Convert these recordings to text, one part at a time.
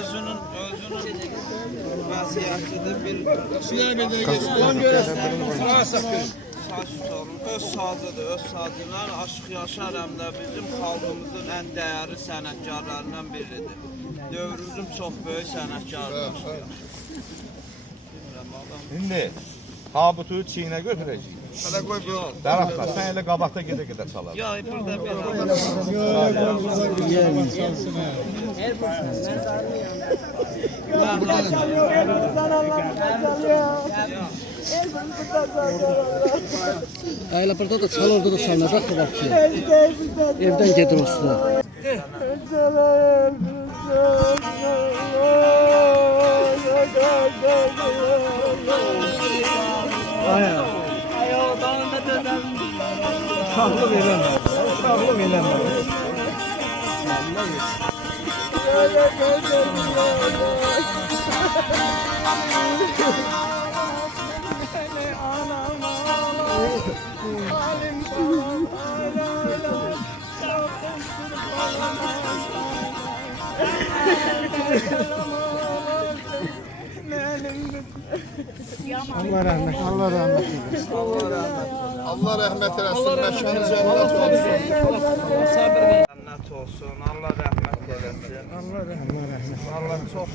özünün vəsiyyətidir. Öz sazıdır, öz sazılar Aşıq Yaşar həm də bizim xalqımızın ən dəyərli sənətkarlarından biridir. Dövrümüzün çox böyük sənətkarıdır. İndi tabutu çiğnə götürəcəyik. Hələ qoy bu. Daraqla, sən elə qabaqda gedə çalar. Ya, burada bir Ayla burada da çal, orada da salınacaq da bak ki. Evdən gedir olsunlar. Uşaqlı verəməm. Uşaqlı verəməm. Allah rahmet. Allah rahmet. Allah rahmet eylesin. Mekanı cennet olsun. Cennet olsun. Allah rəhmət eləsin. Allah rahmet. Allah çox.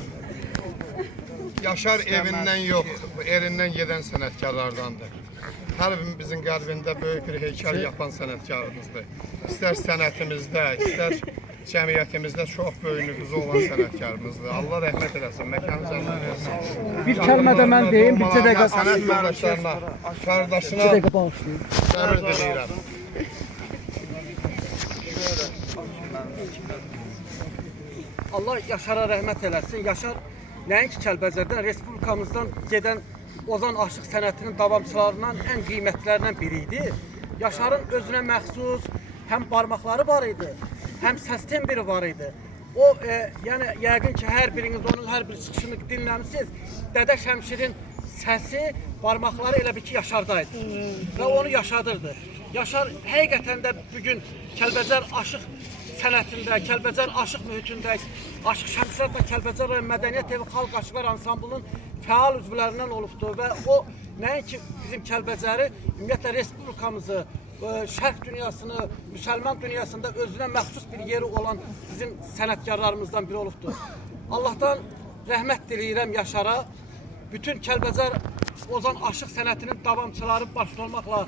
Yaşar evindən yox, erindən gedən sənətkarlardandır. Hər birimizin qəlbində böyük bir heykəl yapan sənətkarımızdır. İstər sənətimizdə, istər cəmiyyətimizdə çox böyük nüfuzu olan sənətkarımızdır. Allah rəhmət eləsin, məkanı cennet olsun. Bir kəlmə də mən deyim, bir dəqiqə sənət yoldaşlarına, qardaşına səbir diləyirəm. Allah Yaşara rəhmət eləsin. Yaşar nəinki Kəlbəcərdən, Respublikamızdan gedən Ozan aşıq sənətinin davamçılarından ən qiymətlərindən biri idi. Yaşarın özünə məxsus həm barmaqları var idi, həm səs tembri var idi. O, yəni yəqin ki, hər biriniz onun hər bir çıxışını dinləmişsiniz. Dədə Şəmşirin səsi, barmaqları elə bir ki, Yaşardaydı və onu yaşadırdı. Yaşar həqiqətən də bugün Kəlbəcər aşıq sənətində, Kəlbəcər aşıq mühitində, Aşıq Şəmşir və Kəlbəcər Mədəniyyət Evi Xalq Aşıqlar Ansamblının fəal üzvlərindən olubdur və o nəinki bizim Kəlbəcəri, ümumiyyətlə Respublikamızı, Şərq dünyasını, müsəlman dünyasında özünə məxsus bir yeri olan bizim sənətkarlarımızdan biri olubdur. Allahdan rəhmət diləyirəm Yaşara, bütün Kəlbəcər Ozan aşıq sənətinin davamçıları başda olmaqla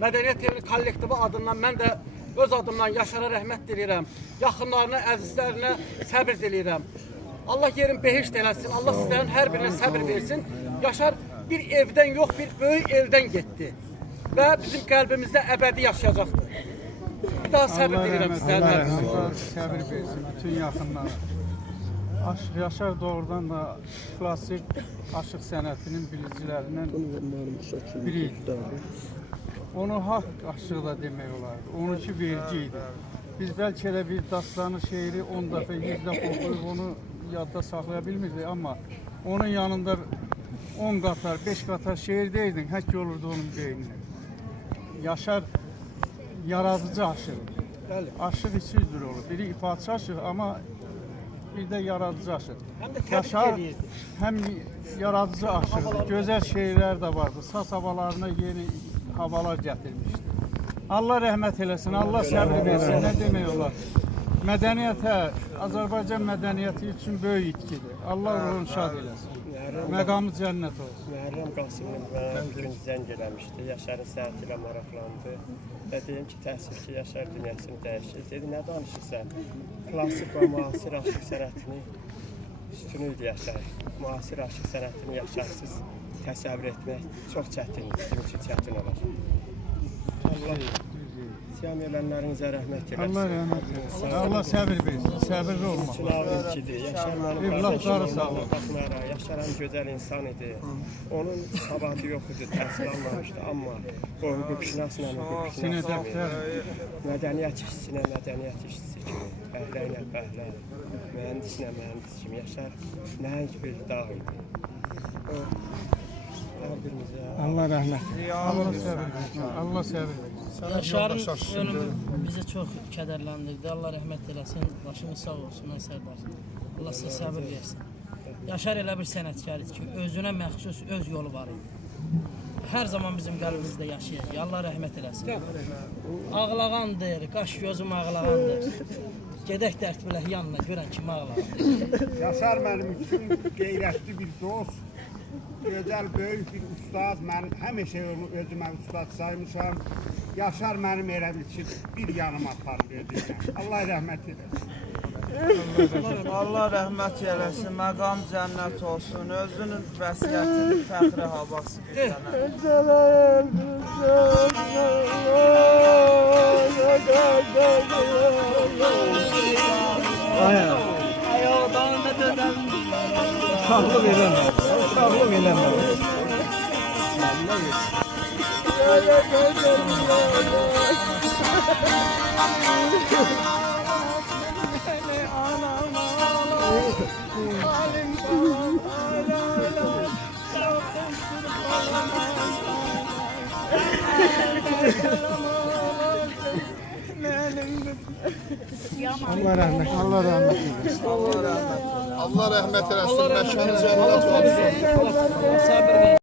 Mədəniyyət Evinin kollektivi adından mən də öz adımdan Yaşara rəhmət diləyirəm. Yaxınlarına, əzizlərinə səbir diləyirəm. Allah yerin behişt eləsin, Allah sizlərin hər birinə səbir versin. Yaşar bir evdən yox, bir böyük eldən getdi və bizim qəlbimizdə əbədi yaşayacaqdır. Bir daha səbir diləyirəm sizlərin hər birinə. Allah səbir versin bütün yaxınlara. Yaşar doğrudan da klasik aşıq sənətinin bilicilərindən biri idi. Onu haqq aşığı da demək olardı. Onunki verici idi. Biz bəlkə elə bir dastanı, şeiri 10 dəfə, 100 dəfə oxuyub onu yadda saxlaya bilmirdik, amma onun yanında 10 qatar, 5 qatar şeir deyirdin, həkk olurdu onun beynine. Yaşar yaradıcı aşıqdır. Aşıq iki cür olur. Biri ifaçı aşıq, amma bir də yaradıcı aşıq. Yaşar həm yaradıcı aşıqdır, gözəl şeirlər də vardı, saz havalarına yeni havalar gətirmişdi. Allah rəhmət eləsin, Allah səbir versin, nə demək olar? Mədəniyyətə, Azərbaycan mədəniyyəti üçün böyük itkidir. Allah ruhunu şad eləsin. Məqamı cənnət olsun. Mühərrəm Qasımın mənə bir gün zəng eləmişdi, Yaşarın səhəti ilə maraqlandı və dedim ki, təəssüf ki, Yaşar dünyasını dəyişir. Dedi, nə danışırsan? Klasik və müasir aşıq sənətini üstünü idi Yaşar. Müasir aşıq sənətini Yaşarsız təsəvvür etmək çox çətindir, bizim üçün çətin olar. Allah ziyan ölənlərinizə rəhmət eləsin. Allah rəhmət eləsin. Allah səbir versin, səbirli olmaq. Sınavın ikidir. Yaşar mənim qardaşım, baxmayaraq, Yaşar həm gözəl insan idi. Onun sabahatı yox idi, təhsil almamışdı, amma o hüquqşünasla hüquqşünasla, mədəniyyət işçisinə mədəniyyət işçisi kimi, bəhlə ilə bəhlə, mühəndislə mühəndis kimi Yaşar nəhəng bir dağ idi. hər birimizə. Allah rəhmət. Ziyalı Allah bir səbir sənətkar. versin. Allah səbir versin. Yaşarın ölümü bizi çox kədərləndirdi. Allah rəhmət eləsin. Başınız sağ olsun, əsərlər. Allah sizə səbir versin. Yaşar elə bir sənətkar idi ki, özünə məxsus öz yolu var idi. Hər zaman bizim qəlbimizdə yaşayacaq. Allah rəhmət eləsin. Ağlağandır, qaş gözüm ağlağandır. Gedək dərd bilək yanına görən kimi ağlağandır. Yaşar mənim üçün qeyrətli bir dost, gözəl, böyük bir ustad. Mən həmişə onu özümə ustad saymışam. Yaşar mənim elə bil ki, bir yanıma aparıb özümə. Allah rəhmət eləsin. Allah rəhmət eləsin, məqam cənnət olsun, özünün vəsiyyətini fəxri havası Uşaqlıq eləmə. Uşaqlıq eləmə. Allah rəhmət. Allah rəhmət eylesin. Allah rəhmət eləsin. Allah rəhmət eləsin, məkanı cənnət olsun. Səbir versin.